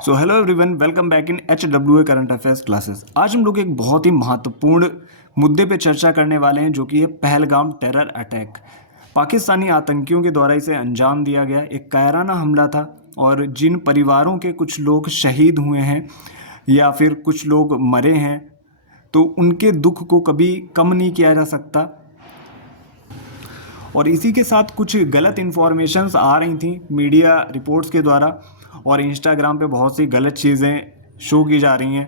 So hello everyone, welcome back in HWA current affairs classes. आज हम लोग एक बहुत ही महत्वपूर्ण मुद्दे पे चर्चा करने वाले हैं, जो कि है पहलगाम टेरर अटैक। पाकिस्तानी आतंकियों के द्वारा इसे अंजाम दिया गया एक कायराना हमला था, और जिन परिवारों के कुछ लोग शहीद हुए हैं या फिर कुछ लोग मरे हैं, तो उनके दुख को कभी कम नहीं किया जा सकता। और इसी के साथ कुछ गलत इन्फॉर्मेशंस आ रही थी मीडिया रिपोर्ट्स के द्वारा, और इंस्टाग्राम पे बहुत सी गलत चीज़ें शो की जा रही हैं,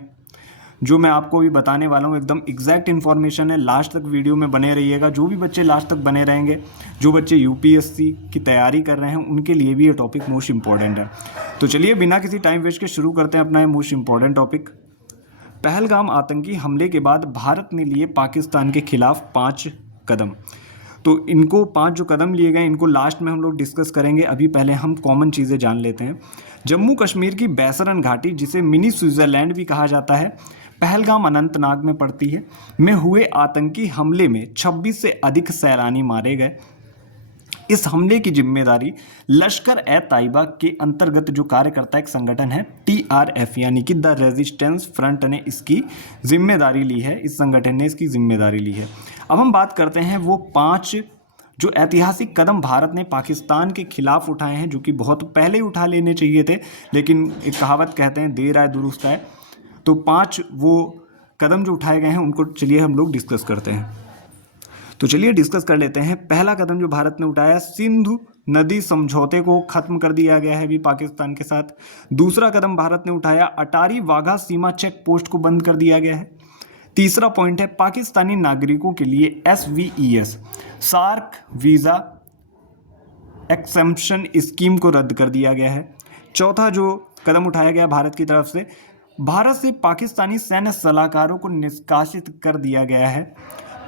जो मैं आपको भी बताने वाला हूँ। एकदम एग्जैक्ट इन्फॉर्मेशन है। लास्ट तक वीडियो में बने रहिएगा। जो भी बच्चे लास्ट तक बने रहेंगे, जो बच्चे UPSC की तैयारी कर रहे हैं, उनके लिए भी ये टॉपिक मोस्ट इंपॉर्टेंट है। तो चलिए बिना किसी टाइम वेस्ट के शुरू करते हैं अपना ये मोस्ट इंपॉर्टेंट टॉपिक। पहलगाम आतंकी हमले के बाद भारत ने लिए पाकिस्तान के खिलाफ 5 कदम। तो इनको 5 जो कदम लिए गए, इनको लास्ट में हम लोग डिस्कस करेंगे। अभी पहले हम कॉमन चीज़ें जान लेते हैं। जम्मू कश्मीर की बैसरन घाटी, जिसे मिनी स्विट्ज़रलैंड भी कहा जाता है, पहलगाम अनंतनाग में पड़ती है, में हुए आतंकी हमले में 26 से अधिक सैलानी मारे गए। इस हमले की जिम्मेदारी लश्कर-ए-तैयबा के अंतर्गत जो कार्य करता एक संगठन है TRF, यानी कि द रेजिस्टेंस फ्रंट ने इसकी जिम्मेदारी ली है। इस संगठन ने इसकी जिम्मेदारी ली है। अब हम बात करते हैं वो 5 जो ऐतिहासिक कदम भारत ने पाकिस्तान के खिलाफ उठाए हैं, जो कि बहुत पहले उठा लेने चाहिए थे, लेकिन एक कहावत कहते हैं देर आए दुरुस्त आए। तो 5 वो कदम जो उठाए गए हैं, उनको चलिए हम लोग डिस्कस करते हैं। तो चलिए डिस्कस कर लेते हैं। पहला कदम जो भारत ने उठाया, सिंधु नदी समझौते को खत्म कर दिया गया है अभी पाकिस्तान के साथ। दूसरा कदम भारत ने उठाया, अटारी वाघा सीमा चेक पोस्ट को बंद कर दिया गया है। तीसरा पॉइंट है, पाकिस्तानी नागरिकों के लिए SVES SAARC visa exemption scheme को रद्द कर दिया गया है। चौथा जो कदम उठाया गया भारत की तरफ से, भारत से पाकिस्तानी सैन्य सलाहकारों को निष्कासित कर दिया गया है।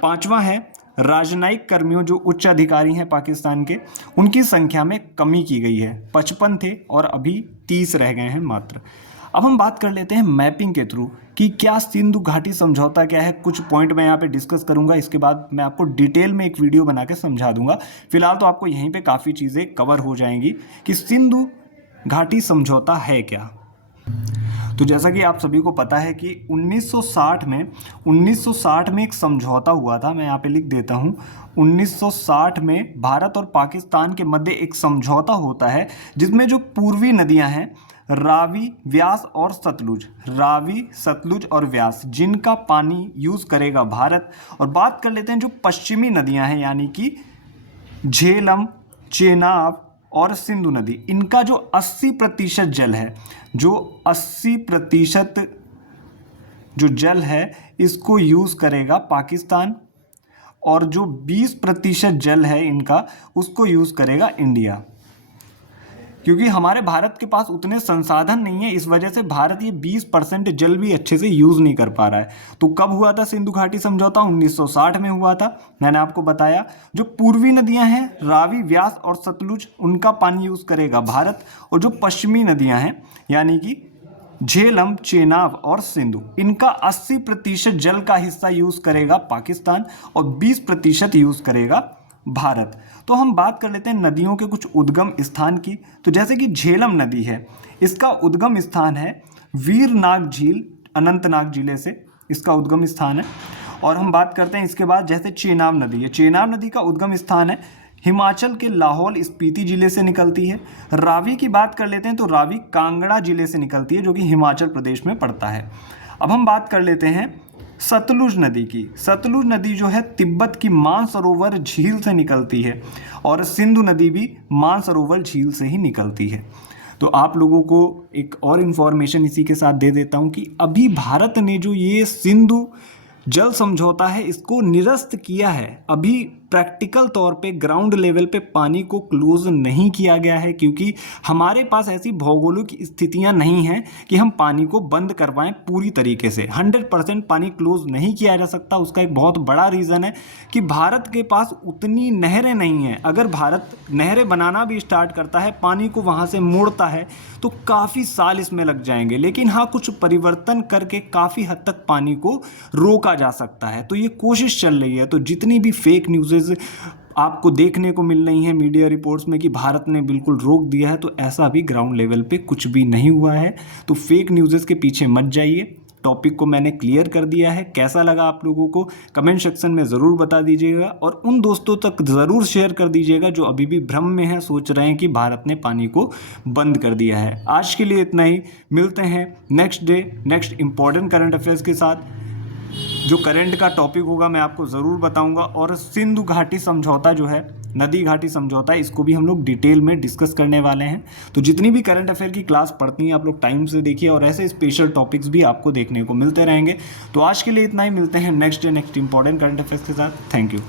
पांचवा है, राजनयिक कर्मियों जो उच्च अधिकारी हैं पाकिस्तान के, उनकी संख्या में कमी की गई है। 55 थे और अभी 30 रह गए हैं मात्र। अब हम बात कर लेते हैं मैपिंग के थ्रू कि क्या सिंधु घाटी समझौता क्या है। कुछ पॉइंट मैं यहाँ पे डिस्कस करूँगा, इसके बाद मैं आपको डिटेल में एक वीडियो बना के समझा दूंगा। फिलहाल तो आपको यहीं पे काफ़ी चीज़ें कवर हो जाएंगी कि सिंधु घाटी समझौता है क्या। तो जैसा कि आप सभी को पता है कि 1960 में एक समझौता हुआ था। मैं यहाँ पे लिख देता हूँ, 1960 में भारत और पाकिस्तान के मध्य एक समझौता होता है, जिसमें जो पूर्वी नदियाँ हैं, रावी, व्यास और सतलुज, रावी, सतलुज और व्यास, जिनका पानी यूज़ करेगा भारत। और बात कर लेते हैं जो पश्चिमी नदियाँ हैं, यानी कि झेलम, चेनाब और सिंधु नदी, इनका जो 80% जल है, जो 80% जो जल है, इसको यूज़ करेगा पाकिस्तान, और जो 20% जल है इनका, उसको यूज़ करेगा इंडिया। क्योंकि हमारे भारत के पास उतने संसाधन नहीं है, इस वजह से भारत ये 20% जल भी अच्छे से यूज़ नहीं कर पा रहा है। तो कब हुआ था सिंधु घाटी समझौता? 1960 में हुआ था। मैंने आपको बताया जो पूर्वी नदियां हैं, रावी, व्यास और सतलुज, उनका पानी यूज़ करेगा भारत, और जो पश्चिमी नदियां हैं, यानी कि झेलम, चेनाब और सिंधु, इनका 80% जल का हिस्सा यूज़ करेगा पाकिस्तान और 20% यूज़ करेगा भारत। तो हम बात कर लेते हैं नदियों के कुछ उद्गम स्थान की। तो जैसे कि झेलम नदी है, इसका उद्गम स्थान है वीरनाग झील, अनंतनाग जिले से इसका उद्गम स्थान है। और हम बात करते हैं इसके बाद, जैसे चेनाब नदी है, चेनाब नदी का उद्गम स्थान है हिमाचल के लाहौल स्पीति जिले से निकलती है। रावी की बात कर लेते हैं, तो रावी कांगड़ा जिले से निकलती है, जो कि हिमाचल प्रदेश में पड़ता है। अब हम बात कर लेते हैं सतलुज नदी की। सतलुज नदी जो है तिब्बत की मानसरोवर झील से निकलती है, और सिंधु नदी भी मानसरोवर झील से ही निकलती है। तो आप लोगों को एक और इन्फॉर्मेशन इसी के साथ दे देता हूँ कि अभी भारत ने जो ये सिंधु जल समझौता है, इसको निरस्त किया है। अभी प्रैक्टिकल तौर पे ग्राउंड लेवल पे पानी को क्लोज नहीं किया गया है, क्योंकि हमारे पास ऐसी भौगोलिक स्थितियां नहीं हैं कि हम पानी को बंद करवाएं पूरी तरीके से। 100% पानी क्लोज नहीं किया जा सकता। उसका एक बहुत बड़ा रीज़न है कि भारत के पास उतनी नहरें नहीं हैं। अगर भारत नहरें बनाना भी स्टार्ट करता है, पानी को वहाँ से मोड़ता है, तो काफ़ी साल इसमें लग जाएंगे। लेकिन हाँ, कुछ परिवर्तन करके काफ़ी हद तक पानी को रोका जा सकता है। तो ये कोशिश चल रही है। तो जितनी भी फेक न्यूज़ आपको देखने को मिल रही हैं मीडिया रिपोर्ट्स में कि भारत ने बिल्कुल रोक दिया है, तो ऐसा भी ग्राउंड लेवल पे कुछ भी नहीं हुआ है। तो फेक न्यूज़ के पीछे मत जाइए। टॉपिक को मैंने क्लियर कर दिया है। कैसा लगा आप लोगों को कमेंट सेक्शन में ज़रूर बता दीजिएगा, और उन दोस्तों तक ज़रूर शेयर कर दीजिएगा जो अभी भी भ्रम में हैं, सोच रहे हैं कि भारत ने पानी को बंद कर दिया है। आज के लिए इतना ही। मिलते हैं next day next important current affairs के साथ। जो करंट का टॉपिक होगा मैं आपको ज़रूर बताऊंगा, और सिंधु घाटी समझौता जो है, नदी घाटी समझौता, इसको भी हम लोग डिटेल में डिस्कस करने वाले हैं। तो जितनी भी करंट अफेयर की क्लास पढ़ती हैं आप लोग टाइम से देखिए, और ऐसे स्पेशल टॉपिक्स भी आपको देखने को मिलते रहेंगे। तो आज के लिए इतना ही। मिलते हैं next day next important current affairs के साथ। Thank you.